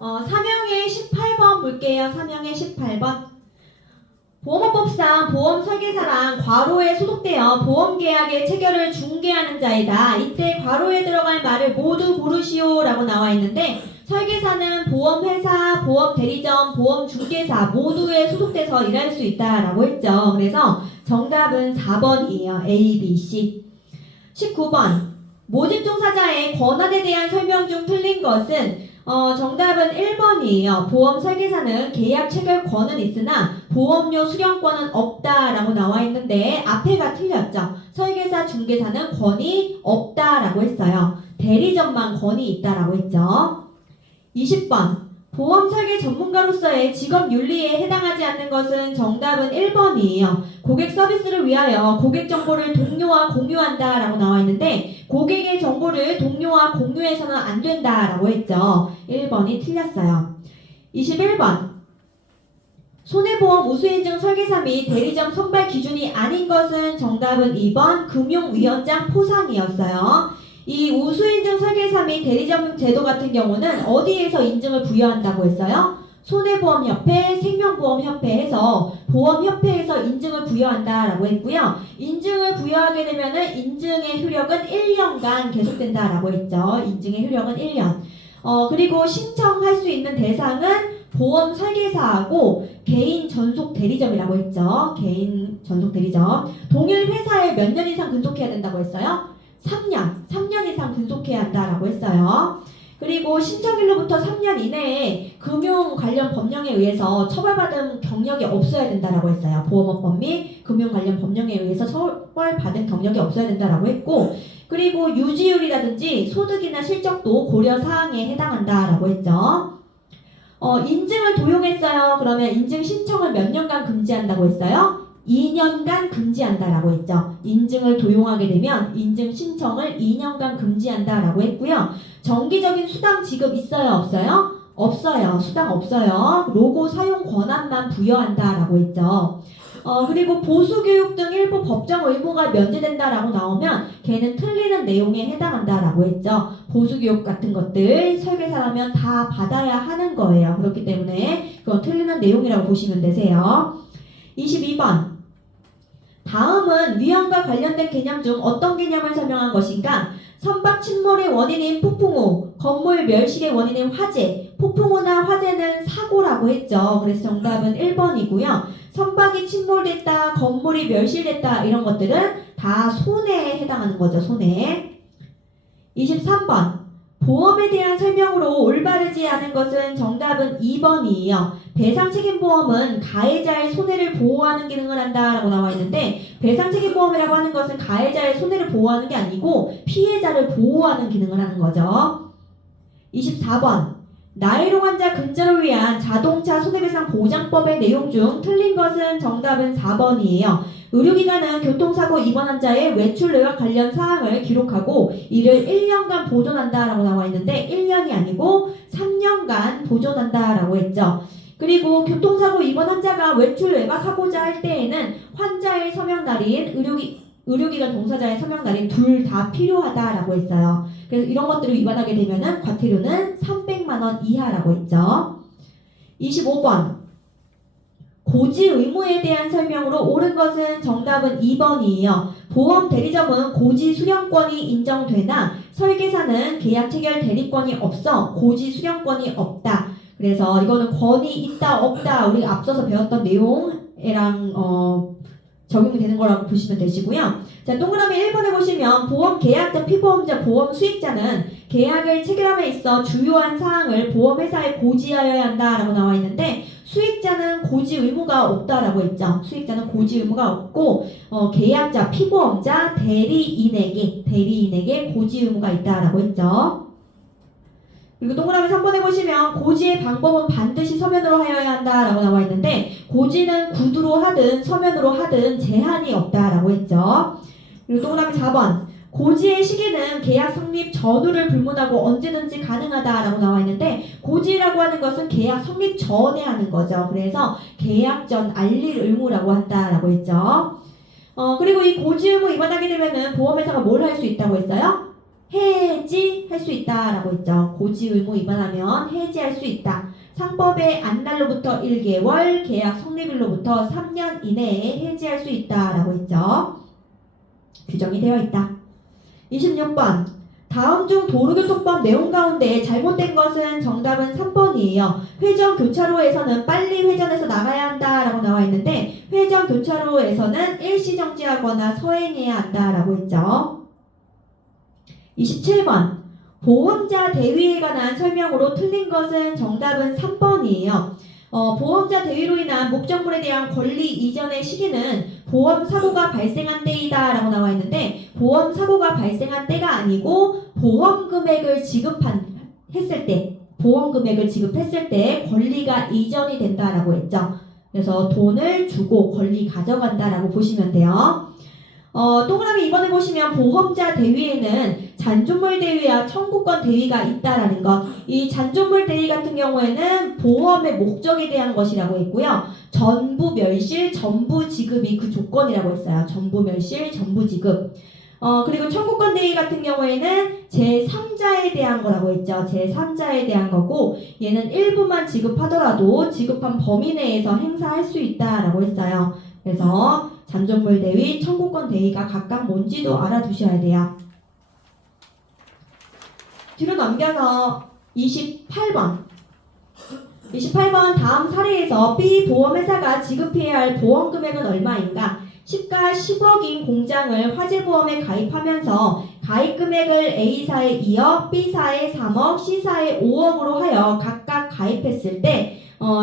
사명의 18번 볼게요. 사명의 18번. 보험업법상 보험 설계사랑 과로에 소속되어 보험계약의 체결을 중개하는 자이다. 이때 과로에 들어갈 말을 모두 고르시오 라고 나와 있는데 설계사는 보험회사, 보험대리점, 보험중개사 모두에 소속돼서 일할 수 있다라고 했죠. 그래서 정답은 4번이에요. A, B, C. 19번. 모집 종사자의 권한에 대한 설명 중 틀린 것은 정답은 1번이에요. 보험 설계사는 계약 체결권은 있으나 보험료 수령권은 없다라고 나와 있는데 앞에가 틀렸죠. 설계사, 중개사는 권이 없다라고 했어요. 대리점만 권이 있다라고 했죠. 20번. 보험 설계 전문가로서의 직업 윤리에 해당하지 않는 것은 정답은 1번이에요. 고객 서비스를 위하여 고객 정보를 동료와 공유한다라고 나와 있는데 고객의 정보를 동료와 공유해서는 안 된다라고 했죠. 1번이 틀렸어요. 21번. 손해보험 우수인증 설계사 및 대리점 선발 기준이 아닌 것은 정답은 2번 금융위원장 포상이었어요. 이 우수인증 설계사 및 대리점 제도 같은 경우는 어디에서 인증을 부여한다고 했어요? 손해보험협회, 생명보험협회에서 보험협회에서 인증을 부여한다라고 했고요. 인증을 부여하게 되면은 인증의 효력은 1년간 계속된다라고 했죠. 인증의 효력은 1년. 그리고 신청할 수 있는 대상은 보험 설계사하고 개인 전속 대리점이라고 했죠. 개인 전속 대리점. 동일 회사에 몇 년 이상 근속해야 된다고 했어요? 3년 이상 근속해야 한다라고 했어요. 그리고 신청일로부터 3년 이내에 금융 관련 법령에 의해서 처벌받은 경력이 없어야 된다라고 했어요. 보험업법 및 금융 관련 법령에 의해서 처벌받은 경력이 없어야 된다라고 했고, 그리고 유지율이라든지 소득이나 실적도 고려 사항에 해당한다라고 했죠. 인증을 도용했어요. 그러면 인증 신청을 몇 년간 금지한다고 했어요? 2년간 금지한다라고 했죠. 인증을 도용하게 되면 인증 신청을 2년간 금지한다라고 했고요. 정기적인 수당 지급 있어요? 없어요? 없어요. 수당 없어요. 로고 사용 권한만 부여한다라고 했죠. 그리고 보수교육 등 일부 법정 의무가 면제된다라고 나오면 걔는 틀리는 내용에 해당한다라고 했죠. 보수교육 같은 것들 설계사라면 다 받아야 하는 거예요. 그렇기 때문에 그건 틀리는 내용이라고 보시면 되세요. 22번. 다음은 위험과 관련된 개념 중 어떤 개념을 설명한 것인가? 선박 침몰의 원인인 폭풍우, 건물 멸실의 원인인 화재, 폭풍우나 화재는 사고라고 했죠. 그래서 정답은 1번이고요. 선박이 침몰됐다, 건물이 멸실됐다 이런 것들은 다 손해에 해당하는 거죠. 손해. 23번. 보험에 대한 설명으로 올바르지 않은 것은 정답은 2번이에요. 배상책임보험은 가해자의 손해를 보호하는 기능을 한다라고 나와 있는데 배상책임보험이라고 하는 것은 가해자의 손해를 보호하는 게 아니고 피해자를 보호하는 기능을 하는 거죠. 24번. 나이로 환자 근절을 위한 자동차 손해배상 보장법의 내용 중 틀린 것은 정답은 4번이에요. 의료기관은 교통사고 입원 환자의 외출 내역 관련 사항을 기록하고 이를 1년간 보존한다라고 나와 있는데 1년이 아니고 3년간 보존한다라고 했죠. 그리고 교통사고 입원 환자가 외출 외박하고자 할 때에는 환자의 서명날인 의료기관 종사자의 서명날인 둘 다 필요하다라고 했어요. 그래서 이런 것들을 위반하게 되면은 과태료는 300만 원 이하라고 했죠. 25번. 고지 의무에 대한 설명으로 옳은 것은 정답은 2번이에요. 보험 대리점은 고지 수령권이 인정되나 설계사는 계약 체결 대리권이 없어 고지 수령권이 없다. 그래서 이거는 권이 있다 없다 우리 앞서서 배웠던 내용이랑 적용이 되는 거라고 보시면 되시고요. 자, 동그라미 1번에 보시면 보험 계약자, 피보험자, 보험 수익자는 계약을 체결함에 있어 주요한 사항을 보험회사에 고지하여야 한다라고 나와 있는데 수익자는 고지 의무가 없다라고 했죠. 수익자는 고지 의무가 없고 계약자, 피보험자, 대리인에게 고지 의무가 있다라고 했죠. 그리고 동그라미 3번에 보시면 고지의 방법은 반드시 서면으로 하여야 한다라고 나와 있는데 고지는 구두로 하든 서면으로 하든 제한이 없다라고 했죠. 그리고 동그라미 4번. 고지의 시기는 계약 성립 전후를 불문하고 언제든지 가능하다라고 나와 있는데 고지라고 하는 것은 계약 성립 전에 하는 거죠. 그래서 계약 전 알릴 의무라고 한다라고 했죠. 그리고 이 고지 의무 위반하게 되면은 보험회사가 뭘 할 수 있다고 했어요? 해지할 수 있다라고 했죠. 고지 의무 위반하면 해지할 수 있다. 상법의 안날로부터 1개월, 계약 성립일로부터 3년 이내에 해지할 수 있다라고 했죠. 규정이 되어 있다. 26번. 다음 중 도로교통법 내용 가운데 잘못된 것은 정답은 3번이에요. 회전 교차로에서는 빨리 회전해서 나가야 한다라고 나와 있는데 회전 교차로에서는 일시 정지하거나 서행해야 한다라고 했죠. 27번. 보험자 대위에 관한 설명으로 틀린 것은 정답은 3번이에요. 보험자 대위로 인한 목적물에 대한 권리 이전의 시기는 보험 사고가 발생한 때이다 라고 나와 있는데 보험 사고가 발생한 때가 아니고 보험 금액을 했을 때 권리가 이전이 된다라고 했죠. 그래서 돈을 주고 권리 가져간다라고 보시면 돼요. 동그라미 2번에 보시면 보험자 대위에는 잔존물 대위와 청구권 대위가 있다라는 것. 이 잔존물 대위 같은 경우에는 보험의 목적에 대한 것이라고 했고요. 전부 멸실, 전부 지급이 그 조건이라고 했어요. 전부 멸실, 전부 지급. 그리고 청구권 대위 같은 경우에는 제3자에 대한 거라고 했죠. 제3자에 대한 거고 얘는 일부만 지급하더라도 지급한 범위 내에서 행사할 수 있다라고 했어요. 그래서 잔존물 대위, 청구권 대위가 각각 뭔지도 알아두셔야 돼요. 뒤로 넘겨서 28번. 28번 다음 사례에서 B 보험회사가 지급해야 할 보험 금액은 얼마인가? 시가 10억인 공장을 화재보험에 가입하면서 가입 금액을 A사에 2억, B사에 3억, C사에 5억으로 하여 각각 가입했을 때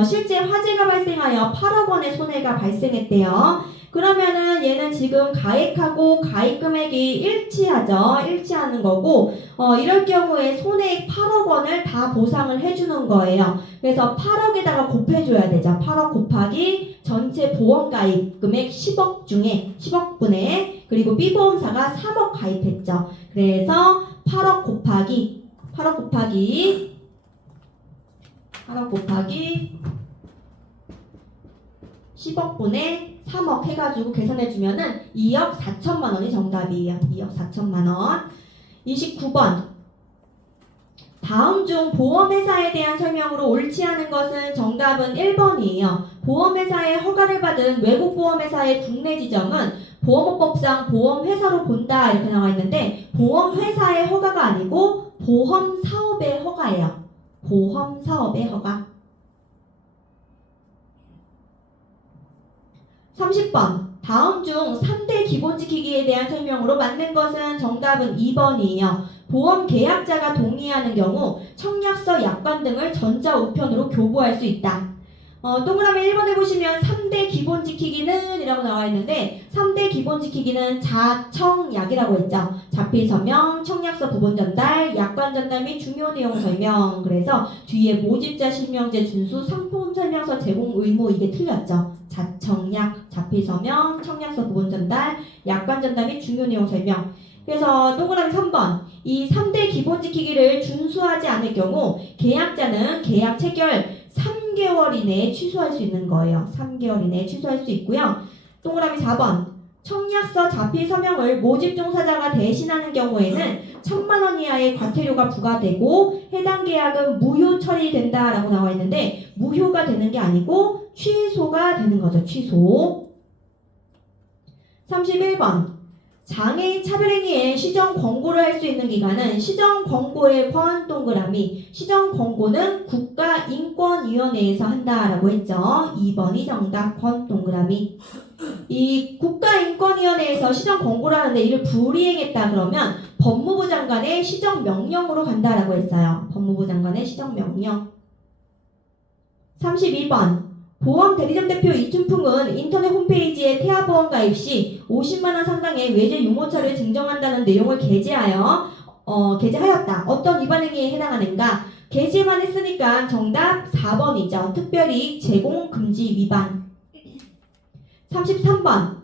실제 화재가 발생하여 8억 원의 손해가 발생했대요. 그러면은 얘는 지금 가액하고 가입 금액이 일치하는 거고 이럴 경우에 손해액 8억 원을 다 보상을 해주는 거예요. 그래서 8억에다가 곱해줘야 되죠. 8억 곱하기 전체 보험 가입 금액 10억 중에 10억분의 그리고 B보험사가 3억 가입했죠. 그래서 8억 곱하기 10억분의 3억 해가지고 계산해주면은 2억 4천만 원이 정답이에요. 2억 4천만 원. 29번. 다음 중 보험회사에 대한 설명으로 옳지 않은 것은 정답은 1번이에요. 보험회사의 허가를 받은 외국 보험회사의 국내 지정은 보험업법상 보험회사로 본다 이렇게 나와 있는데 보험회사의 허가가 아니고 보험사업의 허가예요. 보험사업의 허가. 30번. 다음 중 3대 기본 지키기에 대한 설명으로 맞는 것은 정답은 2번이에요. 보험 계약자가 동의하는 경우 청약서, 약관 등을 전자우편으로 교부할 수 있다. 동그라미 1번에 보시면 3대 기본 지키기는 이라고 나와 있는데 3대 기본 지키기는 자청약이라고 했죠. 자필 서명, 청약서 부분 전달, 약관 전달 및 중요 내용 설명. 그래서 뒤에 모집자 실명제 준수, 상품 설명서 제공 의무 이게 틀렸죠. 자청약, 자필 서명, 청약서 부분 전달, 약관 전달 및 중요 내용 설명. 그래서 동그라미 3번. 이 3대 기본 지키기를 준수하지 않을 경우 계약자는 계약 체결 3개월 이내에 취소할 수 있는 거예요. 3개월 이내에 취소할 수 있고요. 동그라미 4번. 청약서 자필 서명을 모집 종사자가 대신하는 경우에는 1,000만 원 이하의 과태료가 부과되고 해당 계약은 무효 처리된다라고 나와 있는데 무효가 되는 게 아니고 취소가 되는 거죠. 취소. 31번. 장애인 차별행위에 시정 권고를 할 수 있는 기관은 시정 권고의 권 동그라미 시정 권고는 국가인권위원회에서 한다라고 했죠. 2번이 정답 권 동그라미. 이 국가인권위원회에서 시정 권고를 하는데 이를 불이행했다 그러면 법무부 장관의 시정명령으로 간다라고 했어요. 법무부 장관의 시정명령. 32번. 보험 대리점 대표 이춘풍은 인터넷 홈페이지에 태아보험 가입 시 50만원 상당의 외제 유모차를 증정한다는 내용을 게재하였다. 어떤 위반 행위에 해당하는가? 게재만 했으니까 정답 4번이죠. 특별이익 제공 금지 위반. 33번.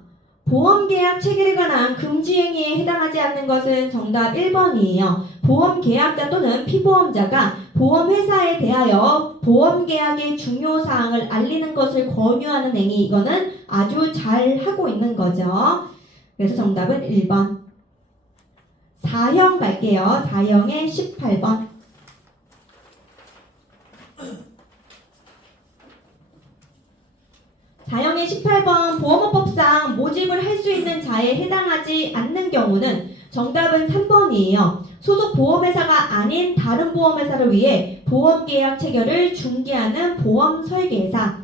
보험계약 체결에 관한 금지 행위에 해당하지 않는 것은 정답 1번이에요. 보험계약자 또는 피보험자가 보험회사에 대하여 보험계약의 중요사항을 알리는 것을 권유하는 행위, 이거는 아주 잘 하고 있는 거죠. 그래서 정답은 1번. 4형 갈게요. 4형의 18번. 자형의 18번 보험업법상 모집을 할 수 있는 자에 해당하지 않는 경우는 정답은 3번이에요. 소속 보험회사가 아닌 다른 보험회사를 위해 보험계약 체결을 중개하는 보험 설계사.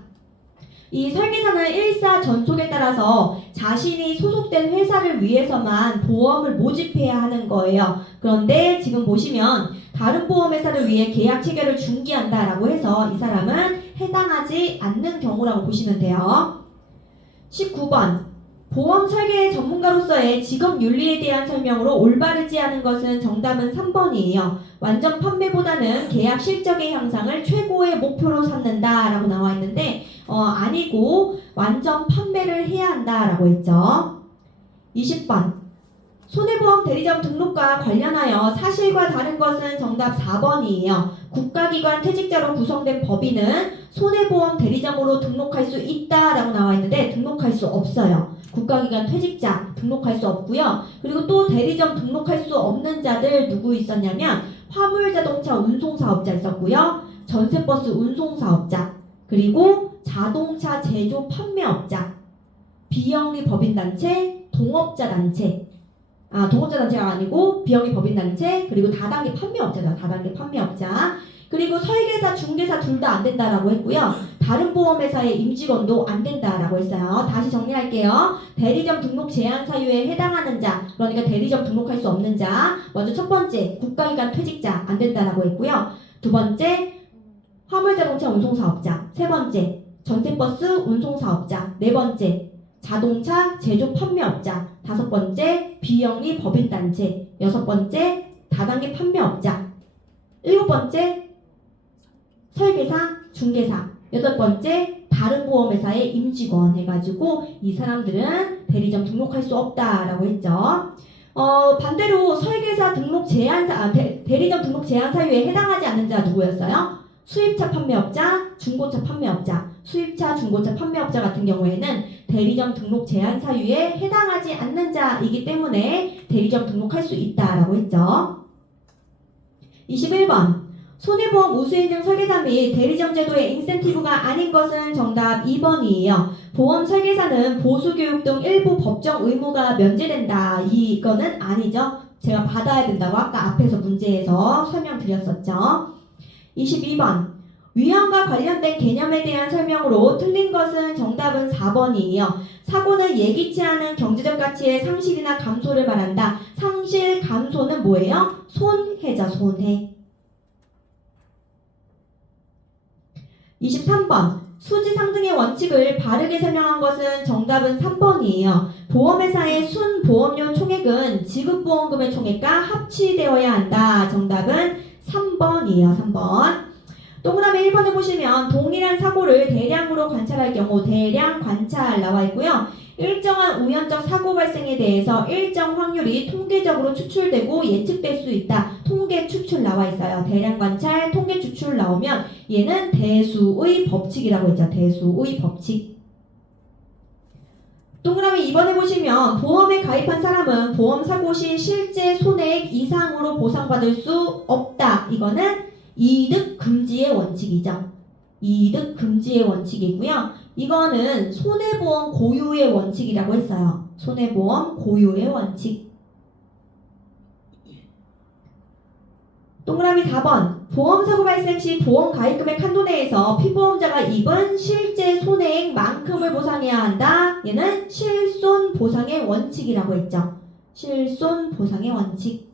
이 설계사는 일사전속에 따라서 자신이 소속된 회사를 위해서만 보험을 모집해야 하는 거예요. 그런데 지금 보시면 다른 보험회사를 위해 계약 체결을 중개한다라고 해서 이 사람은 해당하지 않는 경우라고 보시면 돼요. 19번 보험 설계 전문가로서의 직업 윤리에 대한 설명으로 올바르지 않은 것은 정답은 3번이에요. 완전 판매보다는 계약 실적의 향상을 최고의 목표로 삼는다라고 나와 있는데 아니고 완전 판매를 해야 한다라고 했죠. 20번 손해보험 대리점 등록과 관련하여 사실과 다른 것은 정답 4번이에요. 국가기관 퇴직자로 구성된 법인은 손해보험 대리점으로 등록할 수 있다라고 나와 있는데 등록할 수 없어요. 국가기관 퇴직자 등록할 수 없고요. 그리고 또 대리점 등록할 수 없는 자들 누구 있었냐면 화물자동차 운송사업자 있었고요. 전세버스 운송사업자 그리고 자동차 제조 판매업자 비영리 법인단체 동업자단체 동업자단체가 아니고 비영리 법인단체 그리고 다단계 판매업자다. 다단계 판매업자 그리고 설계사, 중개사 둘 다 안 된다라고 했고요. 다른 보험회사의 임직원도 안 된다라고 했어요. 다시 정리할게요. 대리점 등록 제한 사유에 해당하는 자, 그러니까 대리점 등록할 수 없는 자. 먼저 첫 번째, 국가기관 퇴직자 안 된다라고 했고요. 두 번째, 화물자동차 운송사업자. 세 번째, 전세버스 운송사업자. 네 번째, 자동차 제조 판매업자. 다섯 번째, 비영리 법인단체. 여섯 번째, 다단계 판매업자. 일곱 번째, 설계사, 중개사. 여덟 번째, 다른 보험회사의 임직원 해가지고 이 사람들은 대리점 등록할 수 없다라고 했죠. 반대로 설계사 등록 제한사, 대리점 등록 제한 사유에 해당하지 않는 자 누구였어요? 수입차 판매업자, 중고차 판매업자. 수입차, 중고차 판매업자 같은 경우에는 대리점 등록 제한 사유에 해당하지 않는 자이기 때문에 대리점 등록할 수 있다라고 했죠. 21번 손해보험 우수인증 설계사 및 대리점 제도의 인센티브가 아닌 것은 정답 2번이에요. 보험 설계사는 보수교육 등 일부 법정 의무가 면제된다. 이거는 아니죠. 제가 받아야 된다고 아까 앞에서 문제에서 설명드렸었죠. 22번 위험과 관련된 개념에 대한 설명으로 틀린 것은 정답은 4번이에요. 사고는 예기치 않은 경제적 가치의 상실이나 감소를 말한다. 상실, 감소는 뭐예요? 손해죠, 손해. 23번 수지 상등의 원칙을 바르게 설명한 것은 정답은 3번이에요. 보험회사의 순보험료 총액은 지급보험금의 총액과 합치되어야 한다. 정답은 3번이에요. 3번. 동그라미 1번을 보시면 동일한 사고를 대량으로 관찰할 경우 대량 관찰 나와 있고요. 일정한 우연적 사고 발생에 대해서 일정 확률이 통계적으로 추출되고 예측될 수 있다. 통계 추출 나와 있어요. 대량 관찰, 통계 추출 나오면 얘는 대수의 법칙이라고 했죠. 대수의 법칙. 동그라미 2번에 보시면 보험에 가입한 사람은 보험사고 시 실제 손해액 이상으로 보상받을 수 없다. 이거는 이득 금지의 원칙이죠. 이득 금지의 원칙이고요. 이거는 손해보험 고유의 원칙이라고 했어요. 손해보험 고유의 원칙. 동그라미 4번 보험사고 발생 시 보험 가입금액 한도 내에서 피보험자가 입은 실제 손해액만큼을 보상해야 한다. 얘는 실손보상의 원칙이라고 했죠. 실손보상의 원칙.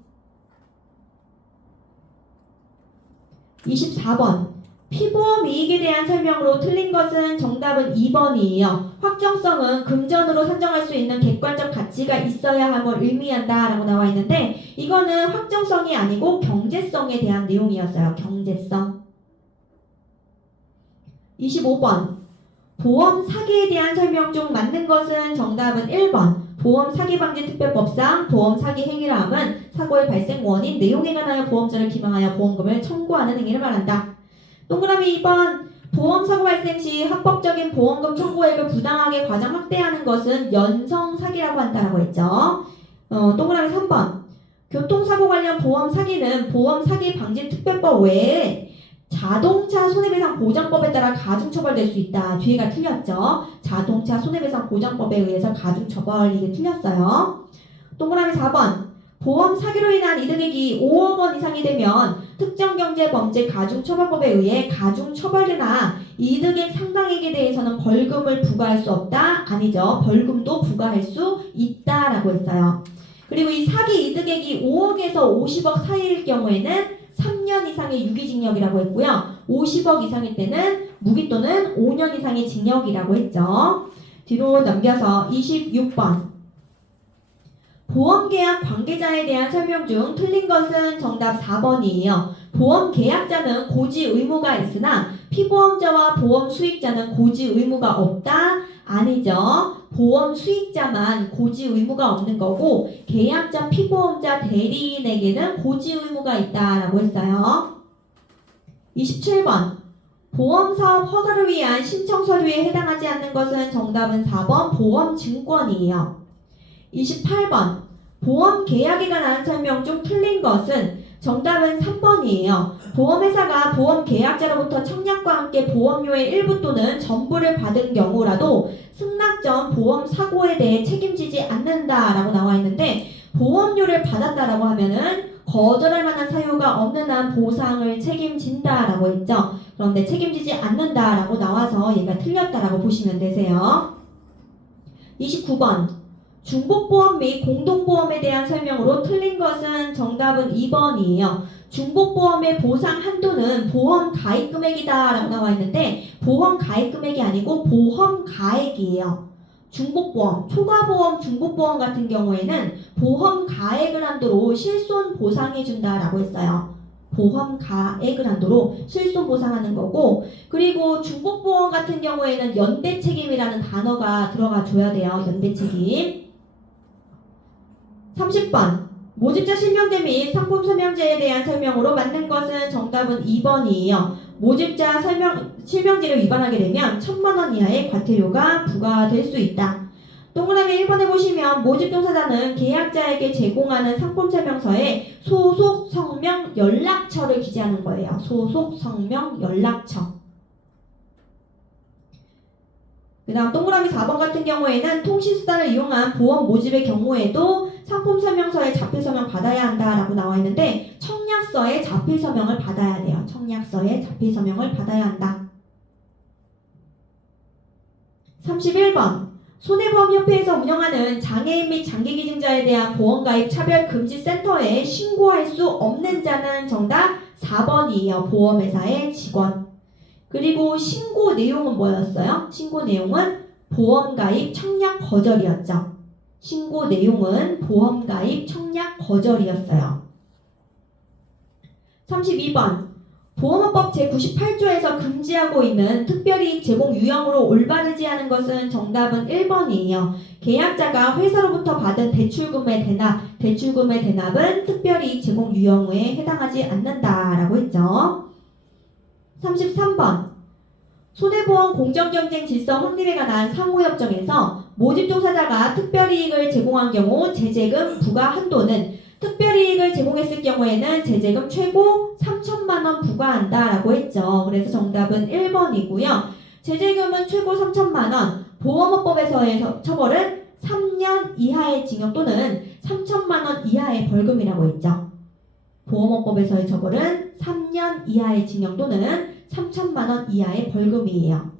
24번 피보험 이익에 대한 설명으로 틀린 것은 정답은 2번이에요. 확정성은 금전으로 산정할 수 있는 객관적 가치가 있어야 함을 의미한다 라고 나와 있는데 이거는 확정성이 아니고 경제성에 대한 내용이었어요. 경제성. 25번 보험 사기에 대한 설명 중 맞는 것은 정답은 1번. 보험 사기 방지 특별법상 보험 사기 행위라 함은 사고의 발생 원인 내용에 관하여 보험자를 기망하여 보험금을 청구하는 행위를 말한다. 동그라미 2번 보험 사고 발생 시 합법적인 보험금 청구액을 부당하게 과장 확대하는 것은 연성 사기라고 한다라고 했죠. 동그라미 3번 교통사고 관련 보험 사기는 보험 사기 방지 특별법 외에 자동차 손해배상 보장법에 따라 가중처벌될 수 있다. 뒤에가 틀렸죠. 자동차 손해배상 보장법에 의해서 가중처벌, 이게 틀렸어요. 동그라미 4번. 보험 사기로 인한 이득액이 5억 원 이상이 되면 특정경제범죄 가중처벌법에 의해 가중처벌이나 이득액 상당액에 대해서는 벌금을 부과할 수 없다? 아니죠. 벌금도 부과할 수 있다라고 했어요. 그리고 이 사기 이득액이 5억에서 50억 사이일 경우에는 3년 이상의 유기징역이라고 했고요. 50억 이상일 때는 무기 또는 5년 이상의 징역이라고 했죠. 뒤로 넘겨서 26번. 보험계약 관계자에 대한 설명 중 틀린 것은 정답 4번이에요. 보험계약자는 고지 의무가 있으나 피보험자와 보험 수익자는 고지 의무가 없다? 아니죠. 보험 수익자만 고지 의무가 없는 거고 계약자, 피보험자, 대리인에게는 고지 의무가 있다라고 했어요. 27번. 보험사업 허가를 위한 신청 서류에 해당하지 않는 것은 정답은 4번 보험증권이에요. 28번. 보험 계약에 관한 설명 중 틀린 것은 정답은 3번이에요. 보험회사가 보험 계약자로부터 청약과 함께 보험료의 일부 또는 전부를 받은 경우라도 승낙 전 보험 사고에 대해 책임지지 않는다라고 나와 있는데 보험료를 받았다라고 하면은 거절할 만한 사유가 없는 한 보상을 책임진다라고 했죠. 그런데 책임지지 않는다라고 나와서 얘가 틀렸다라고 보시면 되세요. 29번. 중복보험 및 공동보험에 대한 설명으로 틀린 것은 정답은 2번이에요. 중복보험의 보상 한도는 보험 가입 금액이다 라고 나와 있는데 보험 가입 금액이 아니고 보험 가액이에요. 중복보험, 초과보험, 중복보험 같은 경우에는 보험 가액을 한도로 실손 보상해준다 라고 했어요. 보험 가액을 한도로 실손 보상하는 거고 그리고 중복보험 같은 경우에는 연대책임이라는 단어가 들어가 줘야 돼요. 연대책임. 30번. 모집자 실명제 및 상품 설명제에 대한 설명으로 맞는 것은 정답은 2번이에요. 모집자 실명제를 위반하게 되면 1,000만 원 이하의 과태료가 부과될 수 있다. 동그라미 1번에 보시면 모집 종사자는 계약자에게 제공하는 상품 설명서에 소속 성명 연락처를 기재하는 거예요. 소속 성명 연락처. 그 다음 동그라미 4번 같은 경우에는 통신수단을 이용한 보험 모집의 경우에도 상품 설명서에 자필 서명 받아야 한다라고 나와 있는데 청약서에 자필 서명을 받아야 돼요. 청약서에 자필 서명을 받아야 한다. 31번. 손해보험협회에서 운영하는 장애인 및 장기기증자에 대한 보험가입 차별금지센터에 신고할 수 없는 자는 정답 4번이에요. 보험회사의 직원. 그리고 신고 내용은 뭐였어요? 신고 내용은 보험가입 청약 거절이었죠. 신고 내용은 보험가입 청약 거절이었어요. 32번. 보험업법 제98조에서 금지하고 있는 특별이익 제공 유형으로 올바르지 않은 것은 정답은 1번이에요. 계약자가 회사로부터 받은 대출금의 대납은 특별이익 제공 유형에 해당하지 않는다라고 했죠. 33번. 손해보험 공정경쟁 질서 확립에 관한 상호협정에서 모집 종사자가 특별이익을 제공한 경우 제재금 부과 한도는 특별이익을 제공했을 경우에는 제재금 최고 3,000만 원 부과한다라고 했죠. 그래서 정답은 1번이고요. 제재금은 최고 3,000만 원, 보험업법에서의 처벌은 3년 이하의 징역 또는 3,000만 원 이하의 벌금이라고 했죠. 보험업법에서의 처벌은 3년 이하의 징역 또는 3,000만 원 이하의 벌금이에요.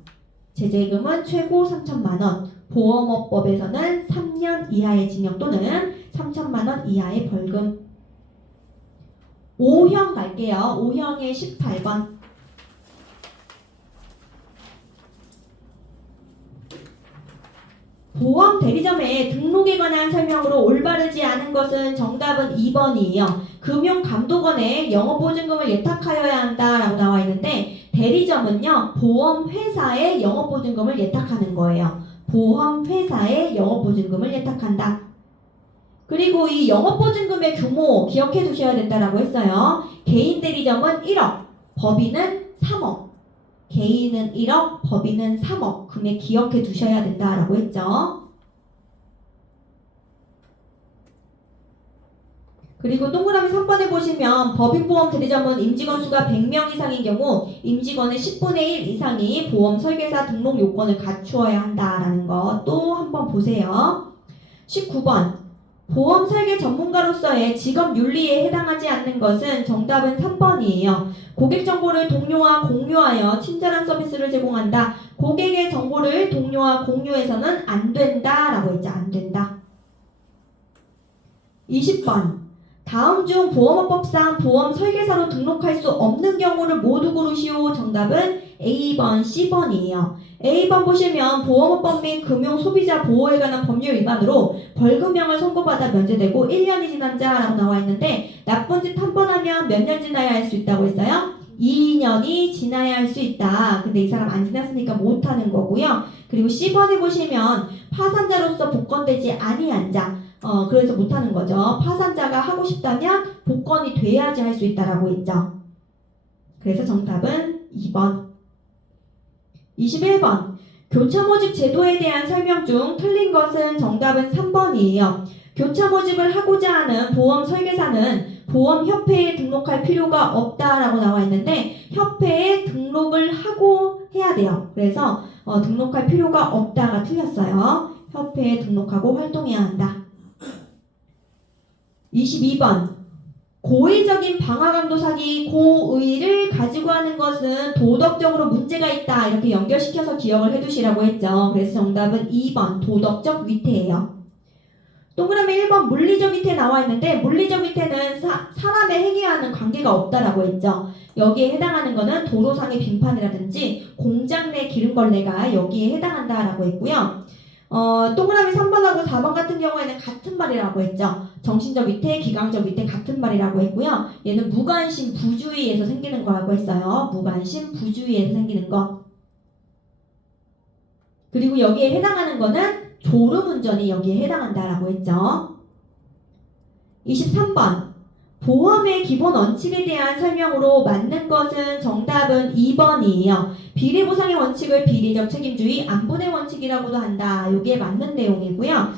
제재금은 최고 3,000만 원, 보험업법에서는 3년 이하의 징역 또는 3,000만 원 이하의 벌금. 5형 갈게요. 5형의 18번. 보험 대리점의 등록에 관한 설명으로 올바르지 않은 것은 정답은 2번이에요. 금융감독원에 영업보증금을 예탁하여야 한다라고 나와 있는데 대리점은요 보험회사에 영업보증금을 예탁하는 거예요. 보험회사에 영업보증금을 예탁한다. 그리고 이 영업보증금의 규모 기억해 두셔야 된다라고 했어요. 개인 대리점은 1억, 법인은 3억. 개인은 1억, 법인은 3억 금액 기억해 두셔야 된다라고 했죠. 그리고 동그라미 3번에 보시면 법인보험 대리점은 임직원 수가 100명 이상인 경우 임직원의 10분의 1 이상이 보험 설계사 등록 요건을 갖추어야 한다라는 거 또 한번 보세요. 19번 보험 설계 전문가로서의 직업 윤리에 해당하지 않는 것은 정답은 3번이에요. 고객 정보를 동료와 공유하여 친절한 서비스를 제공한다. 고객의 정보를 동료와 공유해서는 안 된다라고 했죠. 안 된다. 20번 다음 중 보험업법상 보험 설계사로 등록할 수 없는 경우를 모두 고르시오. 정답은 A번, C번이에요. A번 보시면 보험업법 및 금융소비자 보호에 관한 법률 위반으로 벌금형을 선고받아 면제되고 1년이 지난 자라고 나와 있는데 나쁜 짓 한 번 하면 몇 년 지나야 할 수 있다고 했어요? 2년이 지나야 할 수 있다. 근데 이 사람 안 지났으니까 못하는 거고요. 그리고 C번에 보시면 파산자로서 복권되지 아니한 자. 그래서 못하는 거죠. 파산자가 하고 싶다면 복권이 돼야지 할 수 있다라고 했죠. 그래서 정답은 2번. 21번. 교차 모집 제도에 대한 설명 중 틀린 것은 정답은 3번이에요. 교차 모집을 하고자 하는 보험 설계사는 보험협회에 등록할 필요가 없다라고 나와 있는데 협회에 등록을 하고 해야 돼요. 그래서 등록할 필요가 없다가 틀렸어요. 협회에 등록하고 활동해야 한다. 22번 고의적인 방화강도 사기 고의를 가지고 하는 것은 도덕적으로 문제가 있다. 이렇게 연결시켜서 기억을 해두시라고 했죠. 그래서 정답은 2번 도덕적 위태예요. 동그라미 1번 물리적 위태 나와 있는데 물리적 위태는 사람의 행위와는 관계가 없다라고 했죠. 여기에 해당하는 거는 도로상의 빙판이라든지 공장 내 기름걸레가 여기에 해당한다라고 했고요. 동그라미 3번하고 4번 같은 경우에는 같은 말이라고 했죠. 정신적 위태, 기강적 위태 같은 말이라고 했고요. 얘는 무관심, 부주의에서 생기는 거라고 했어요. 무관심, 부주의에서 생기는 거. 그리고 여기에 해당하는 거는 졸음운전이 여기에 해당한다라고 했죠. 23번 보험의 기본 원칙에 대한 설명으로 맞는 것은 정답은 2번이에요. 비리보상의 원칙을 비리적 책임주의, 안분의 원칙이라고도 한다. 이게 맞는 내용이고요.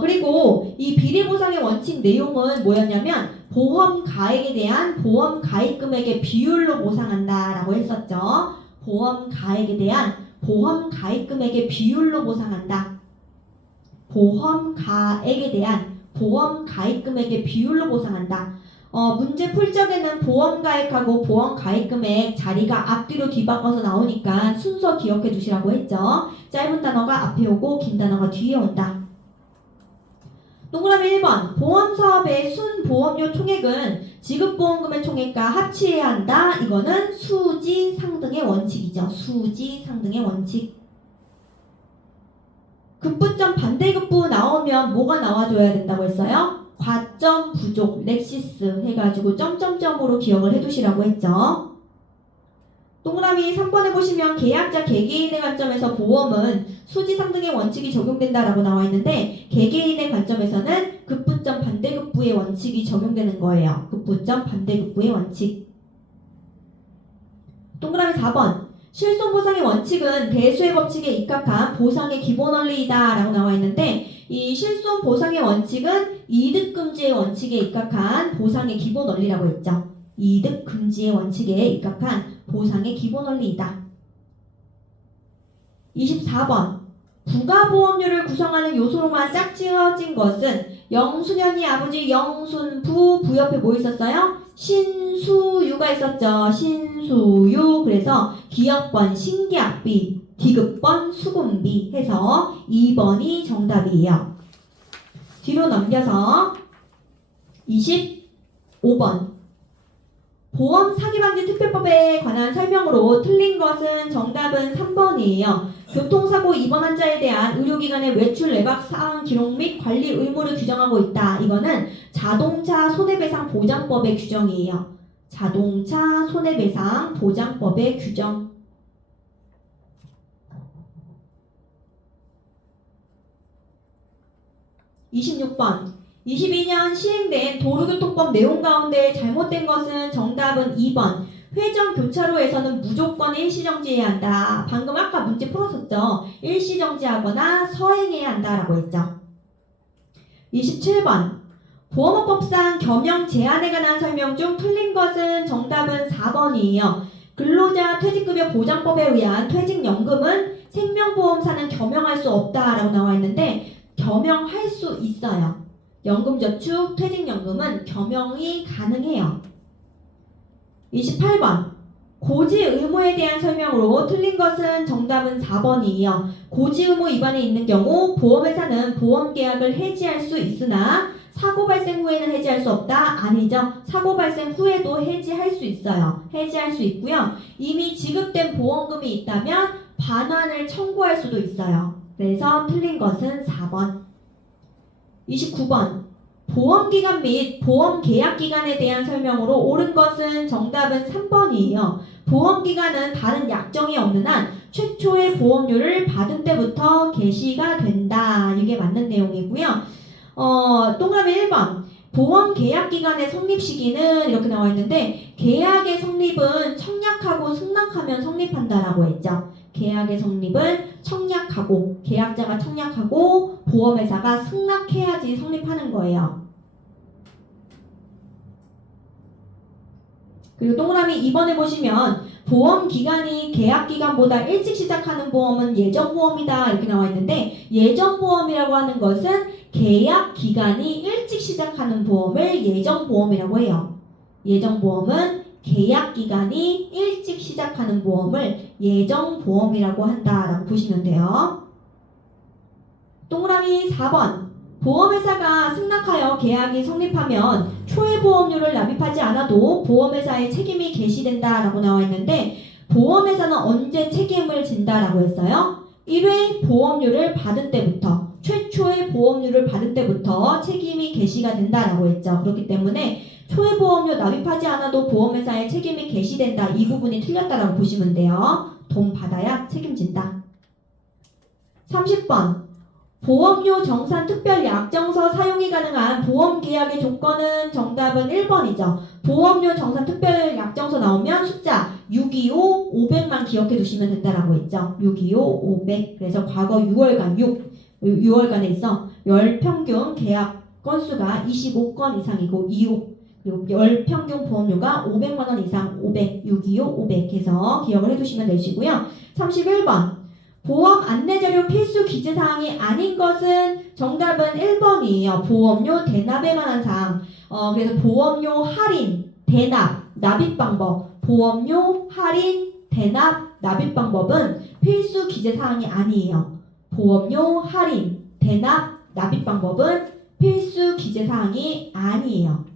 그리고 이 비리보상의 원칙 내용은 뭐였냐면 보험 가액에 대한 보험 가입 금액의 비율로 보상한다라고 했었죠. 보험 가액에 대한 보험 가입 금액의 비율로 보상한다. 보험 가액에 대한 보험 가입 금액의 비율로 보상한다. 문제 풀 적에는 보험 가액하고 보험 가입 금액 자리가 앞뒤로 뒤바꿔서 나오니까 순서 기억해 두시라고 했죠. 짧은 단어가 앞에 오고 긴 단어가 뒤에 온다. 동그라미 1번 보험 사업의 순 보험료 총액은 지급보험금의 총액과 합치해야 한다. 이거는 수지상등의 원칙이죠. 수지상등의 원칙. 급부점 반대급부 나오면 뭐가 나와줘야 된다고 했어요? 과점 부족, 렉시스 해가지고 점점점으로 기억을 해두시라고 했죠. 동그라미 3번에 보시면 계약자 개개인의 관점에서 보험은 수지상등의 원칙이 적용된다라고 나와 있는데 개개인의 관점에서는 급부점 반대급부의 원칙이 적용되는 거예요. 급부점 반대급부의 원칙. 동그라미 4번 실손보상의 원칙은 대수의 법칙에 입각한 보상의 기본 원리이다 라고 나와 있는데 이 실손보상의 원칙은 이득금지의 원칙에 입각한 보상의 기본 원리라고 했죠. 이득금지의 원칙에 입각한 보상의 기본 원리이다. 24번 부가보험료를 구성하는 요소로만 짝지어진 것은 영순현이 아버지 영순부 부 옆에 뭐 있었어요? 신수유가 있었죠. 신수유. 그래서 기업번 신계약비, 디귿번 수금비 해서 2번이 정답이에요. 뒤로 넘겨서 25번 보험 사기방지 특별법에 관한 설명으로 틀린 것은 정답은 3번이에요. 교통사고 입원 환자에 대한 의료기관의 외출 내박 사항 기록 및 관리 의무를 규정하고 있다. 이거는 자동차 손해배상 보장법의 규정이에요. 자동차 손해배상 보장법의 규정. 26번 22년 시행된 도로교통법 내용 가운데 잘못된 것은 정답은 2번. 회전 교차로에서는 무조건 일시정지해야 한다. 방금 아까 문제 풀었었죠. 일시정지하거나 서행해야 한다라고 했죠. 27번. 보험업법상 겸용 제한에 관한 설명 중 틀린 것은 정답은 4번이에요. 근로자 퇴직급여 보장법에 의한 퇴직연금은 생명보험사는 겸용할 수 없다라고 나와 있는데 겸용할 수 있어요. 연금저축, 퇴직연금은 겸용이 가능해요. 28번. 고지 의무에 대한 설명으로 틀린 것은 정답은 4번이에요. 고지 의무 위반이 있는 경우 보험회사는 보험계약을 해지할 수 있으나 사고 발생 후에는 해지할 수 없다? 아니죠. 사고 발생 후에도 해지할 수 있어요. 해지할 수 있고요. 이미 지급된 보험금이 있다면 반환을 청구할 수도 있어요. 그래서 틀린 것은 4번. 29번. 보험기간 및 보험계약기간에 대한 설명으로 옳은 것은 정답은 3번이에요. 보험기간은 다른 약정이 없는 한 최초의 보험료를 받은 때부터 개시가 된다. 이게 맞는 내용이고요. 동그라미 1번. 보험계약기간의 성립 시기는 이렇게 나와 있는데 계약의 성립은 청약하고 승낙하면 성립한다라고 했죠. 계약의 성립은 청약하고 계약자가 청약하고 보험회사가 승낙해야지 성립하는 거예요. 그리고 동그라미 2번에 보시면 보험기간이 계약기간보다 일찍 시작하는 보험은 예정보험이다 이렇게 나와 있는데 예정보험이라고 하는 것은 계약기간이 일찍 시작하는 보험을 예정보험이라고 해요. 예정보험은 계약기간이 일찍 시작하는 보험을 예정보험이라고 한다라고 보시면 돼요. 동그라미 4번. 보험회사가 승낙하여 계약이 성립하면 초회보험료를 납입하지 않아도 보험회사의 책임이 개시된다라고 나와 있는데 보험회사는 언제 책임을 진다라고 했어요? 1회 보험료를 받은 때부터 최초의 보험료를 받은 때부터 책임이 개시가 된다라고 했죠. 그렇기 때문에 초회보험료 납입하지 않아도 보험회사의 책임이 개시된다. 이 부분이 틀렸다라고 보시면 돼요. 돈 받아야 책임진다. 30번. 보험료 정산 특별 약정서 사용이 가능한 보험계약의 조건은 정답은 1번이죠. 보험료 정산 특별 약정서 나오면 숫자 625, 500만 기억해 두시면 된다라고 했죠. 625, 500. 그래서 과거 6월간 6월간에 있어 열 평균 계약 건수가 25건 이상이고 25 그리고 열 평균 보험료가 500만 원 이상 500, 625, 500 해서 기억을 해두시면 되시고요. 31번. 보험 안내자료 필수 기재사항이 아닌 것은 정답은 1번이에요. 보험료 대납에 관한 사항. 그래서 보험료 할인, 대납, 납입 방법. 보험료 할인, 대납, 납입 방법은 필수 기재사항이 아니에요. 보험료 할인, 대납, 납입 방법은 필수 기재사항이 아니에요.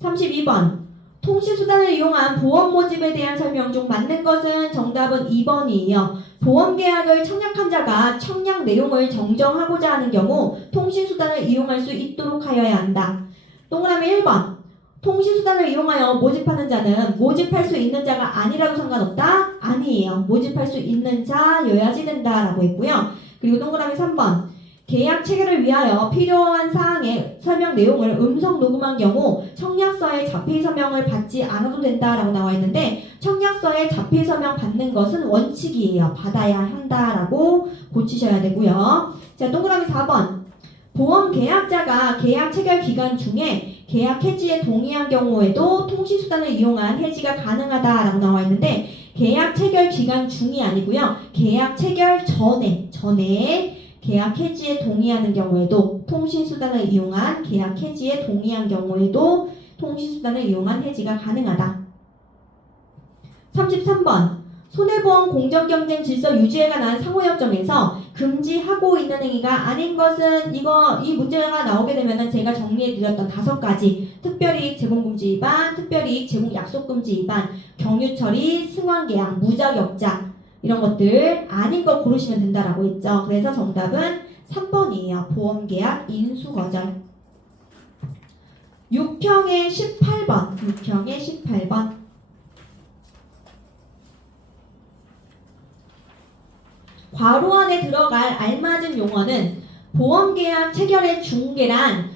32번. 통신수단을 이용한 보험 모집에 대한 설명 중 맞는 것은 정답은 2번이에요. 보험계약을 청약한 자가 청약 내용을 정정하고자 하는 경우 통신수단을 이용할 수 있도록 하여야 한다. 동그라미 1번. 통신수단을 이용하여 모집하는 자는 모집할 수 있는 자가 아니라도 상관없다? 아니에요. 모집할 수 있는 자여야지 된다라고 했고요. 그리고 동그라미 3번. 계약 체결을 위하여 필요한 사항의 설명 내용을 음성 녹음한 경우 청약서에 자필 서명을 받지 않아도 된다라고 나와 있는데 청약서에 자필 서명 받는 것은 원칙이에요. 받아야 한다라고 고치셔야 되고요. 자, 동그라미 4번. 보험 계약자가 계약 체결 기간 중에 계약 해지에 동의한 경우에도 통신수단을 이용한 해지가 가능하다라고 나와 있는데 계약 체결 기간 중이 아니고요. 계약 체결 전에 계약 해지에 동의하는 경우에도 통신수단을 이용한 계약 해지에 동의한 경우에도 통신수단을 이용한 해지가 가능하다. 33번. 손해보험 공정경쟁 질서 유지에 관한 상호협정에서 금지하고 있는 행위가 아닌 것은 이 문제가 나오게 되면 제가 정리해드렸던 5가지 특별이익 제공금지 위반, 특별이익 제공 약속금지 위반, 경유처리, 승환계약, 무자격자 이런 것들 아닌 거 고르시면 된다라고 했죠. 그래서 정답은 3번이에요. 보험계약 인수거절. 6형의 18번. 괄호 안에 들어갈 알맞은 용어는 보험계약 체결의 중개란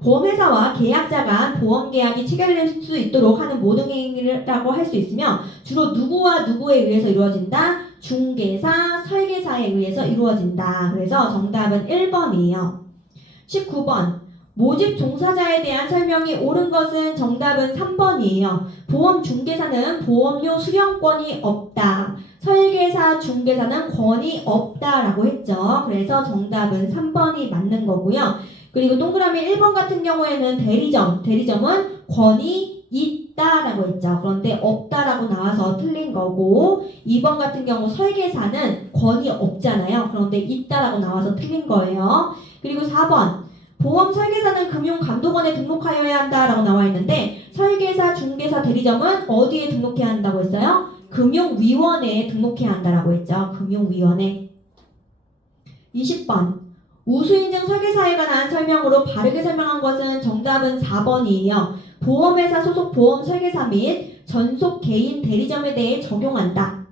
보험회사와 계약자 간 보험계약이 체결될 수 있도록 하는 모든 행위라고 할 수 있으며 주로 누구와 누구에 의해서 이루어진다? 중개사, 설계사에 의해서 이루어진다. 그래서 정답은 1번이에요. 19번. 모집 종사자에 대한 설명이 옳은 것은 정답은 3번이에요. 보험 중개사는 보험료 수령권이 없다. 설계사, 중개사는 권이 없다라고 했죠. 그래서 정답은 3번이 맞는 거고요. 그리고 동그라미 1번 같은 경우에는 대리점은 권이 있다라고 했죠. 그런데 없다라고 나와서 틀린 거고 2번 같은 경우 설계사는 권이 없잖아요. 그런데 있다라고 나와서 틀린 거예요. 그리고 4번 보험 설계사는 금융감독원에 등록하여야 한다라고 나와 있는데 설계사, 중개사, 대리점은 어디에 등록해야 한다고 했어요? 금융위원회에 등록해야 한다라고 했죠. 금융위원회. 20번. 우수인증 설계사에 관한 설명으로 바르게 설명한 것은 정답은 4번이에요. 보험회사 소속 보험 설계사 및 전속 개인 대리점에 대해 적용한다.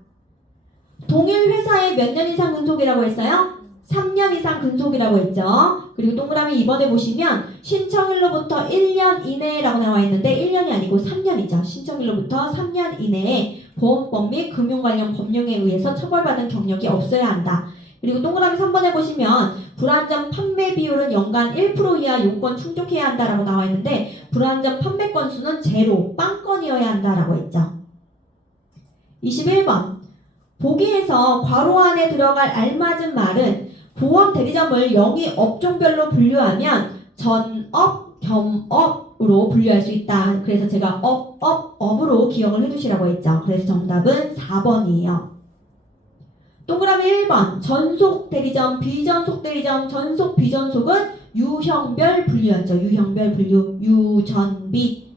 동일 회사에 몇 년 이상 근속이라고 했어요? 3년 이상 근속이라고 했죠. 그리고 동그라미 2번에 보시면 신청일로부터 1년 이내라고 나와 있는데 1년이 아니고 3년이죠. 신청일로부터 3년 이내에 보험법 및 금융 관련 법령에 의해서 처벌받은 경력이 없어야 한다. 그리고 동그라미 3번에 보시면 불안전 판매 비율은 연간 1% 이하 요건 충족해야 한다라고 나와 있는데 불안전 판매 건수는 제로, 빵건이어야 한다라고 했죠. 21번. 보기에서 괄호 안에 들어갈 알맞은 말은 보험 대리점을 영위 업종별로 분류하면 전업, 겸업으로 분류할 수 있다. 그래서 제가 업으로 기억을 해두시라고 했죠. 그래서 정답은 4번이에요. 동그라미 1번 전속 대리점, 비전속 대리점, 전속, 비전속은 유형별 분류였죠. 유형별 분류, 유전비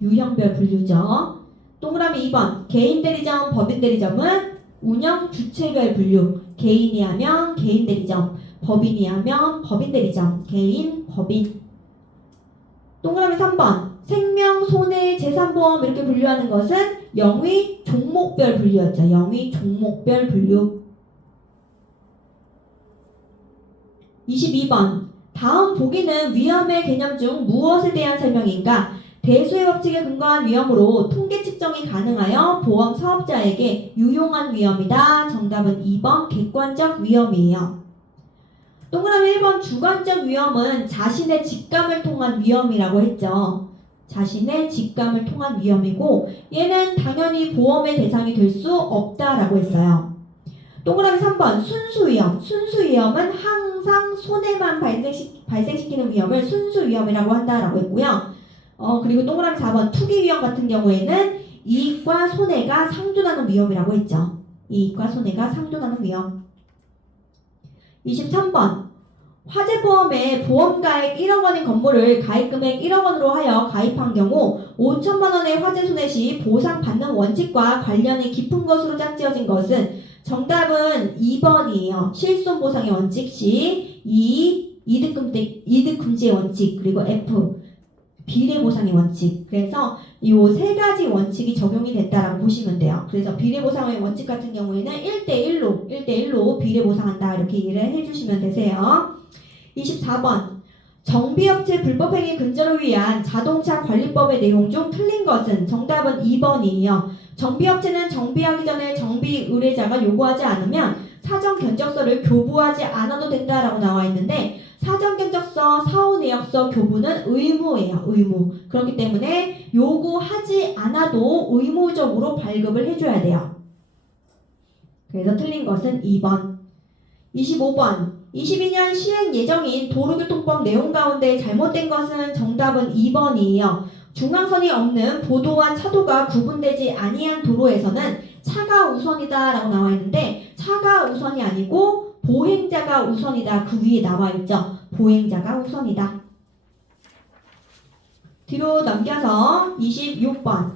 유형별 분류죠. 동그라미 2번 개인 대리점, 법인 대리점은 운영 주체별 분류. 개인이 하면 개인 대리점, 법인이 하면 법인 대리점, 개인, 법인. 동그라미 3번 생명, 손해, 재산보험 이렇게 분류하는 것은 영위 종목별 분류였죠. 영위 종목별 분류. 22번 다음 보기는 위험의 개념 중 무엇에 대한 설명인가? 대수의 법칙에 근거한 위험으로 통계 측정이 가능하여 보험 사업자에게 유용한 위험이다. 정답은 2번 객관적 위험이에요. 동그라미 1번 주관적 위험은 자신의 직감을 통한 위험이라고 했죠. 자신의 직감을 통한 위험이고 얘는 당연히 보험의 대상이 될 수 없다라고 했어요. 동그라미 3번 순수위험. 순수위험은 항상 손해만 발생시키는 위험을 순수위험이라고 한다라고 했고요. 그리고 동그라미 4번 투기위험 같은 경우에는 이익과 손해가 상존하는 위험이라고 했죠. 이익과 손해가 상존하는 위험. 23번 화재보험에 보험가액 1억 원인 건물을 가입금액 1억 원으로 하여 가입한 경우 5천만 원의 화재 손해 시 보상받는 원칙과 관련이 깊은 것으로 짝지어진 것은 정답은 2번이에요. 실손보상의 원칙 시 이득금지의 원칙 그리고 F 비례보상의 원칙. 그래서 이 세 가지 원칙이 적용이 됐다라고 보시면 돼요. 그래서 비례보상의 원칙 같은 경우에는 1대1로 비례보상한다 이렇게 이해를 해주시면 되세요. 24번 정비업체 불법행위 근절을 위한 자동차 관리법의 내용 중 틀린 것은 정답은 2번이에요. 정비업체는 정비하기 전에 정비 의뢰자가 요구하지 않으면 사전견적서를 교부하지 않아도 된다라고 나와 있는데 사전견적서, 사후내역서 교부는 의무예요. 의무. 그렇기 때문에 요구하지 않아도 의무적으로 발급을 해줘야 돼요. 그래서 틀린 것은 2번. 25번. 22년 시행 예정인 도로교통법 내용 가운데 잘못된 것은 정답은 2번이에요. 중앙선이 없는 보도와 차도가 구분되지 아니한 도로에서는 차가 우선이다 라고 나와 있는데 차가 우선이 아니고 보행자가 우선이다. 그 위에 나와 있죠. 보행자가 우선이다. 뒤로 넘겨서 26번.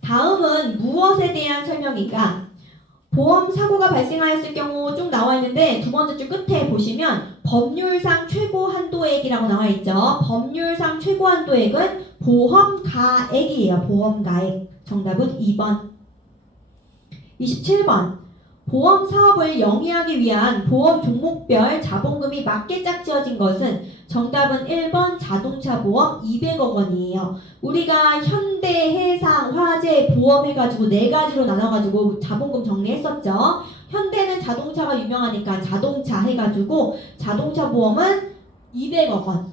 다음은 무엇에 대한 설명인가? 보험 사고가 발생하였을 경우 쭉 나와 있는데 두 번째 줄 끝에 보시면 법률상 최고 한도액이라고 나와 있죠. 법률상 최고 한도액은 보험가액이에요. 보험가액. 정답은 2번. 27번. 보험 사업을 영위하기 위한 보험 종목별 자본금이 맞게 짝지어진 것은 정답은 1번 자동차 보험 200억 원이에요. 우리가 현대, 해상, 화재, 보험 해가지고 4가지로 나눠가지고 자본금 정리했었죠. 현대는 자동차가 유명하니까 자동차 해가지고 자동차 보험은 200억 원,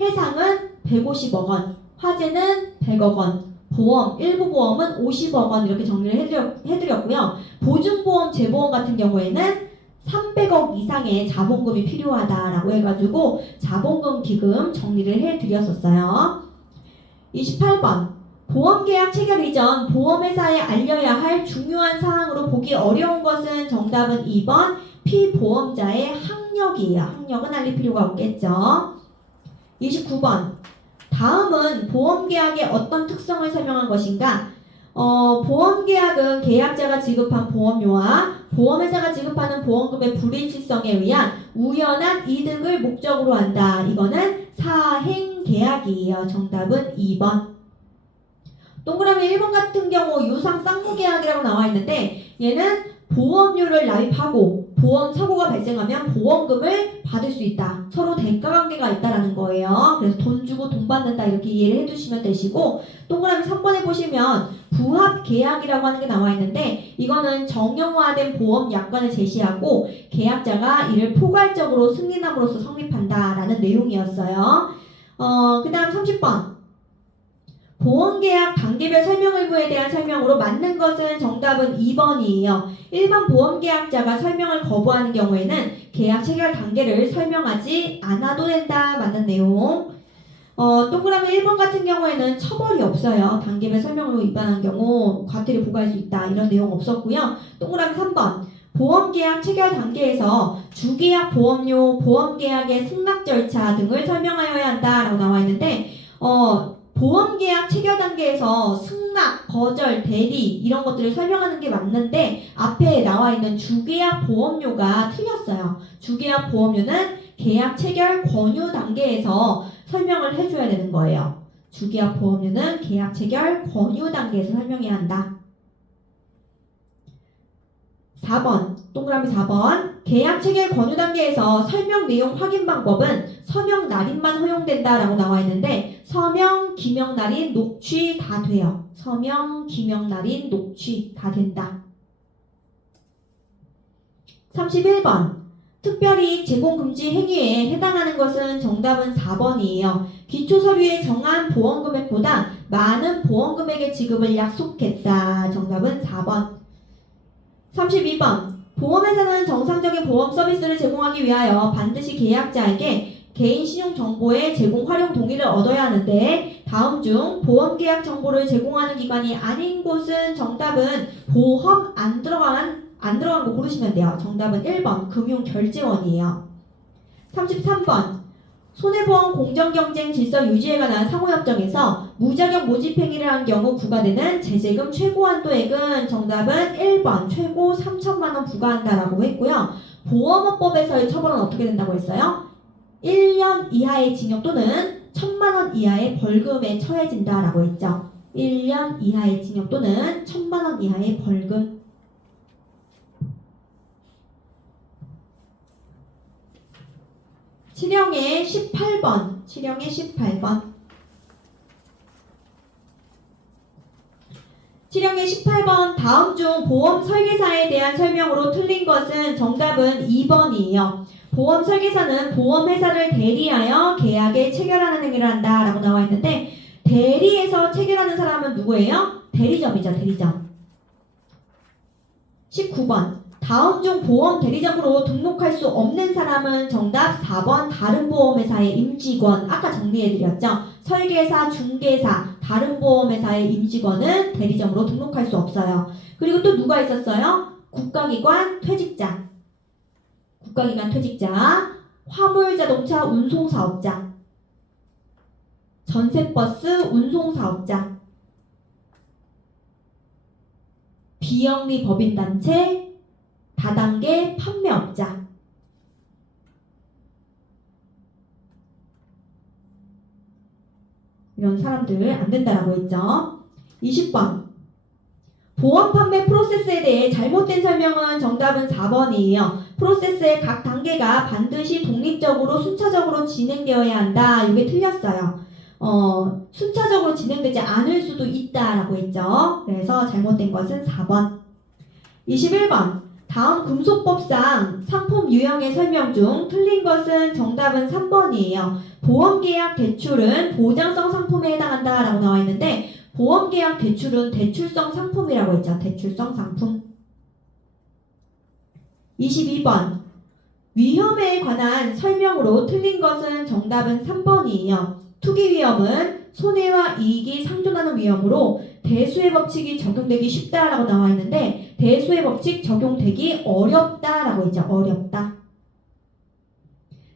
해상은 150억 원, 화재는 100억 원, 보험, 일부 보험은 50억 원 이렇게 정리를 해드렸고요. 보증보험, 재보험 같은 경우에는 300억 이상의 자본금이 필요하다라고 해가지고 자본금 기금 정리를 해드렸었어요. 28번 보험계약 체결 이전 보험회사에 알려야 할 중요한 사항으로 보기 어려운 것은 정답은 2번 피보험자의 학력이에요. 학력은 알릴 필요가 없겠죠. 29번 다음은 보험계약의 어떤 특성을 설명한 것인가? 보험계약은 계약자가 지급한 보험료와 보험회사가 지급하는 보험금의 불일치성에 의한 우연한 이득을 목적으로 한다. 이거는 사행계약이에요. 정답은 2번. 동그라미 1번 같은 경우 유상 쌍무계약이라고 나와 있는데 얘는 보험료를 납입하고 보험 사고가 발생하면 보험금을 받을 수 있다. 서로 대가관계가 있다라는 거예요. 그래서 돈 주고 돈 받는다 이렇게 이해를 해두시면 되시고 동그라미 3번에 보시면 부합계약이라고 하는 게 나와 있는데 이거는 정형화된 보험 약관을 제시하고 계약자가 이를 포괄적으로 승인함으로써 성립한다라는 내용이었어요. 그 다음 30번 보험계약 단계별 설명의무에 대한 설명으로 맞는 것은 정답은 2번이에요. 일반 보험계약자가 설명을 거부하는 경우에는 계약 체결 단계를 설명하지 않아도 된다. 맞는 내용. 동그라미 1번 같은 경우에는 처벌이 없어요. 단계별 설명으로 위반한 경우 과태료 부과할 수 있다. 이런 내용 없었고요. 동그라미 3번 보험계약 체결 단계에서 주계약 보험료, 보험계약의 승낙 절차 등을 설명하여야 한다라고 나와 있는데 보험계약 체결 단계에서 승낙, 거절, 대리 이런 것들을 설명하는 게 맞는데 앞에 나와 있는 주계약 보험료가 틀렸어요. 주계약 보험료는 계약 체결 권유 단계에서 설명을 해줘야 되는 거예요. 주계약 보험료는 계약 체결 권유 단계에서 설명해야 한다. 4번, 동그라미 4번 계약 체결 권유 단계에서 설명 내용 확인 방법은 서명 날인만 허용된다라고 나와 있는데 서명, 기명 날인, 녹취 다 돼요. 서명, 기명 날인, 녹취 다 된다. 31번 특별히 제공금지 행위에 해당하는 것은 정답은 4번이에요. 기초서류에 정한 보험금액보다 많은 보험금액의 지급을 약속했다. 정답은 4번. 32번 보험회사는 정상적인 보험 서비스를 제공하기 위하여 반드시 계약자에게 개인 신용정보의 제공 활용 동의를 얻어야 하는데 다음 중 보험계약 정보를 제공하는 기관이 아닌 곳은 정답은 보험 안 들어간 거 고르시면 돼요. 정답은 1번 금융결제원이에요. 33번 손해보험 공정경쟁 질서 유지에 관한 상호협정에서 무자격 모집행위를 한 경우 부과되는 제재금 최고 한도액은 정답은 1번 최고 3천만 원 부과한다라고 했고요. 보험업법에서의 처벌은 어떻게 된다고 했어요? 1년 이하의 징역 또는 1,000만 원 이하의 벌금에 처해진다라고 했죠. 1년 이하의 징역 또는 1,000만 원 이하의 벌금. 실형의 18번. 실형의 18번. 실형의 18번 다음 중 보험 설계사에 대한 설명으로 틀린 것은 정답은 2번이에요. 보험 설계사는 보험회사를 대리하여 계약에 체결하는 행위를 한다라고 나와 있는데 대리해서 체결하는 사람은 누구예요? 대리점이죠. 대리점. 19번 다음 중 보험 대리점으로 등록할 수 없는 사람은 정답 4번 다른 보험회사의 임직원. 아까 정리해드렸죠. 설계사, 중개사, 다른 보험회사의 임직원은 대리점으로 등록할 수 없어요. 그리고 또 누가 있었어요? 국가기관 퇴직자. 국가기관 퇴직자, 화물자동차 운송사업자, 전세버스 운송사업자, 비영리 법인단체, 다단계 판매업자. 이런 사람들 안 된다라고 했죠. 20번 보험 판매 프로세스에 대해 잘못된 설명은 정답은 4번이에요. 프로세스의 각 단계가 반드시 독립적으로 순차적으로 진행되어야 한다. 이게 틀렸어요. 순차적으로 진행되지 않을 수도 있다라고 했죠. 그래서 잘못된 것은 4번. 21번 다음 금속법상 상품 유형의 설명 중 틀린 것은 정답은 3번이에요. 보험계약 대출은 보장성 상품에 해당한다 라고 나와 있는데 보험계약 대출은 대출성 상품이라고 했죠. 대출성 상품. 22번 위험에 관한 설명으로 틀린 것은 정답은 3번이에요. 투기 위험은 손해와 이익이 상존하는 위험으로 대수의 법칙이 적용되기 쉽다라고 나와 있는데 대수의 법칙 적용되기 어렵다라고 했죠. 어렵다.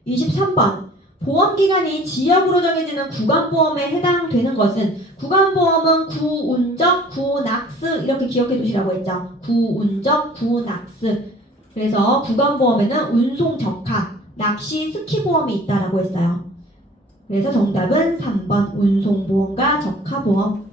23번 보험기간이 지역으로 정해지는 구간보험에 해당되는 것은 구간보험은 구운적, 구낙스 이렇게 기억해 두시라고 했죠. 구운적, 구낙스. 그래서 구간보험에는 운송 적하, 낚시 스키보험이 있다라고 했어요. 그래서 정답은 3번 운송보험과 적하보험.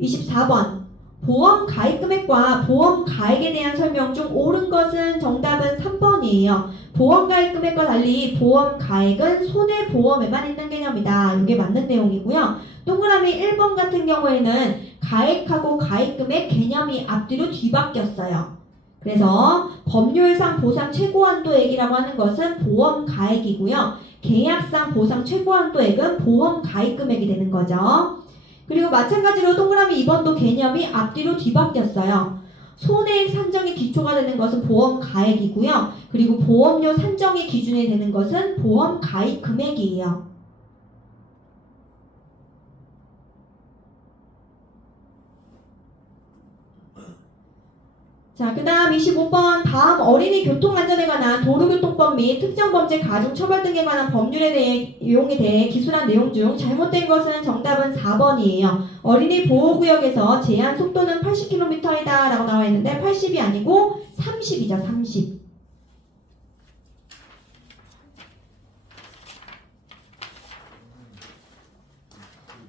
24번 보험 가입 금액과 보험 가액에 대한 설명 중 옳은 것은 정답은 3번이에요. 보험 가입 금액과 달리 보험 가액은 손해보험에만 있는 개념이다. 이게 맞는 내용이고요. 동그라미 1번 같은 경우에는 가액하고 가입 금액 개념이 앞뒤로 뒤바뀌었어요. 그래서 법률상 보상 최고한도액이라고 하는 것은 보험 가액이고요. 계약상 보상 최고한도액은 보험 가입 금액이 되는 거죠. 그리고 마찬가지로 동그라미 2번도 개념이 앞뒤로 뒤바뀌었어요. 손해액 산정의 기초가 되는 것은 보험 가액이고요. 그리고 보험료 산정의 기준이 되는 것은 보험 가입 금액이에요. 자, 그 다음 25번 다음 어린이 교통안전에 관한 도로교통법 및 특정범죄 가중처벌 등에 관한 법률에 대해 내용에 대해 기술한 내용 중 잘못된 것은 정답은 4번이에요. 어린이 보호구역에서 제한 속도는 80km이다 라고 나와 있는데 80이 아니고 30이죠. 30.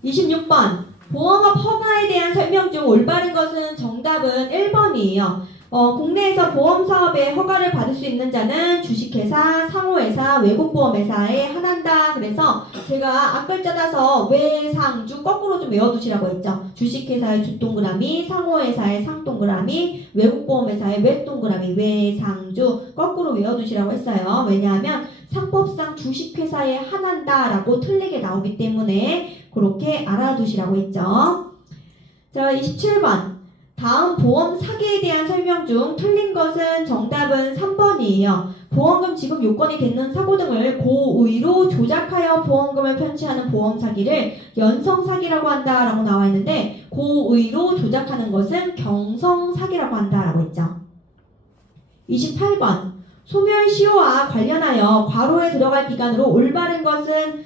(26번) 보험업 허가에 대한 설명 중 올바른 것은 정답은 1번이에요. 국내에서 보험사업에 허가를 받을 수 있는 자는 주식회사, 상호회사, 외국보험회사에 한한다. 그래서 제가 앞글자 따서 외상주 거꾸로 좀 외워두시라고 했죠. 주식회사의 주동그라미, 상호회사의 상동그라미, 외국보험회사의 외동그라미, 외상주 거꾸로 외워두시라고 했어요. 왜냐하면 상법상 주식회사에 한한다라고 틀리게 나오기 때문에 그렇게 알아두시라고 했죠. 자, 27번. 다음 보험 사기에 대한 설명 중 틀린 것은 정답은 3번이에요. 보험금 지급 요건이 되는 사고 등을 고의로 조작하여 보험금을 편취하는 보험 사기를 연성 사기라고 한다라고 나와 있는데 고의로 조작하는 것은 경성 사기라고 한다라고 했죠. 28번. 소멸시효와 관련하여 괄호에 들어갈 기간으로 올바른 것은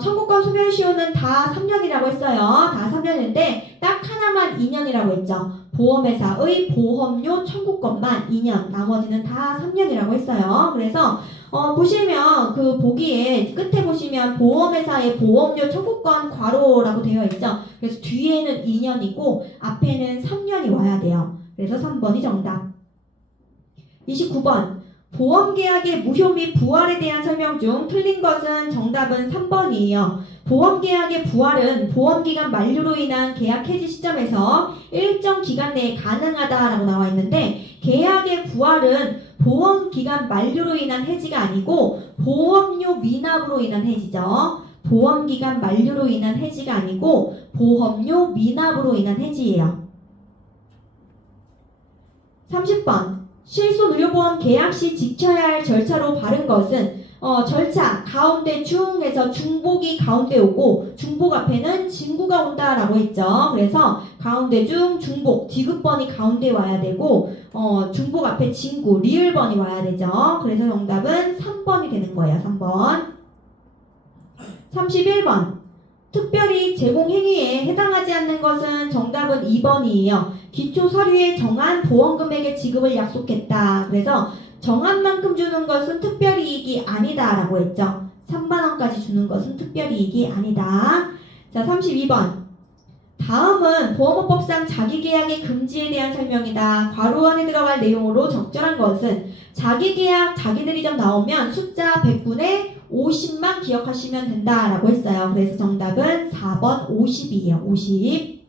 청구권 소멸시효는 다 3년이라고 했어요. 다 3년인데 딱 하나만 2년이라고 했죠. 보험회사의 보험료 청구권만 2년, 나머지는 다 3년이라고 했어요. 그래서 보시면 그 보기에 끝에 보시면 보험회사의 보험료 청구권 괄호라고 되어 있죠. 그래서 뒤에는 2년이고 앞에는 3년이 와야 돼요. 그래서 3번이 정답. 29번. 보험계약의 무효 및 부활에 대한 설명 중 틀린 것은 정답은 3번이에요. 보험계약의 부활은 보험기간 만료로 인한 계약 해지 시점에서 일정 기간 내에 가능하다라고 나와 있는데 계약의 부활은 보험기간 만료로 인한 해지가 아니고 보험료 미납으로 인한 해지죠. 보험기간 만료로 인한 해지가 아니고 보험료 미납으로 인한 해지예요. 30번. 실손의료보험 계약 시 지켜야 할 절차로 바른 것은 절차 가운데 중에서 중복이 가운데 오고 중복 앞에는 진구가 온다라고 했죠. 그래서 가운데 중 중복 디귿번이 가운데 와야 되고 중복 앞에 진구 리을번이 와야 되죠. 그래서 정답은 3번이 되는 거예요. 3번. 31번. 특별히 제공 행위에 해당하지 않는 것은 정답은 2번이에요. 기초 서류에 정한 보험금액의 지급을 약속했다. 그래서 정한 만큼 주는 것은 특별이익이 아니다라고 했죠. 3만원까지 주는 것은 특별이익이 아니다. 자, 32번. 다음은 보험업법상 자기계약의 금지에 대한 설명이다. 괄호 안에 들어갈 내용으로 적절한 것은 자기계약, 자기들이 좀 나오면 숫자 100분의 50만 기억하시면 된다라고 했어요. 그래서 정답은 4번 50이에요. 50.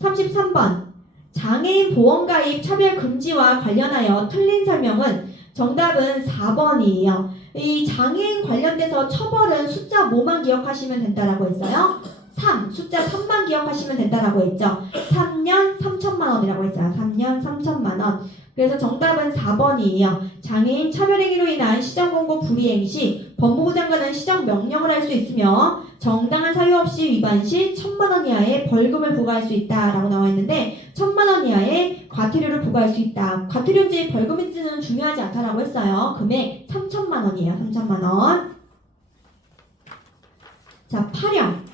33번. 장애인 보험가입 차별 금지와 관련하여 틀린 설명은 정답은 4번이에요. 이 장애인 관련돼서 처벌은 숫자 뭐만 기억하시면 된다라고 했어요? 3, 숫자 3만 기억하시면 된다라고 했죠. 3년 3천만 원이라고 했어요. 3년 3천만 원. 그래서 정답은 4번이에요. 장애인 차별행위로 인한 시정권고 불이행 시 법무부 장관은 시정명령을 할 수 있으며 정당한 사유 없이 위반 시 1,000만 원 이하의 벌금을 부과할 수 있다라고 나와 있는데 1,000만 원 이하의 과태료를 부과할 수 있다. 과태료인지 벌금인지는 중요하지 않다라고 했어요. 금액 3,000만 원이에요. 3,000만 원. 자, 8형.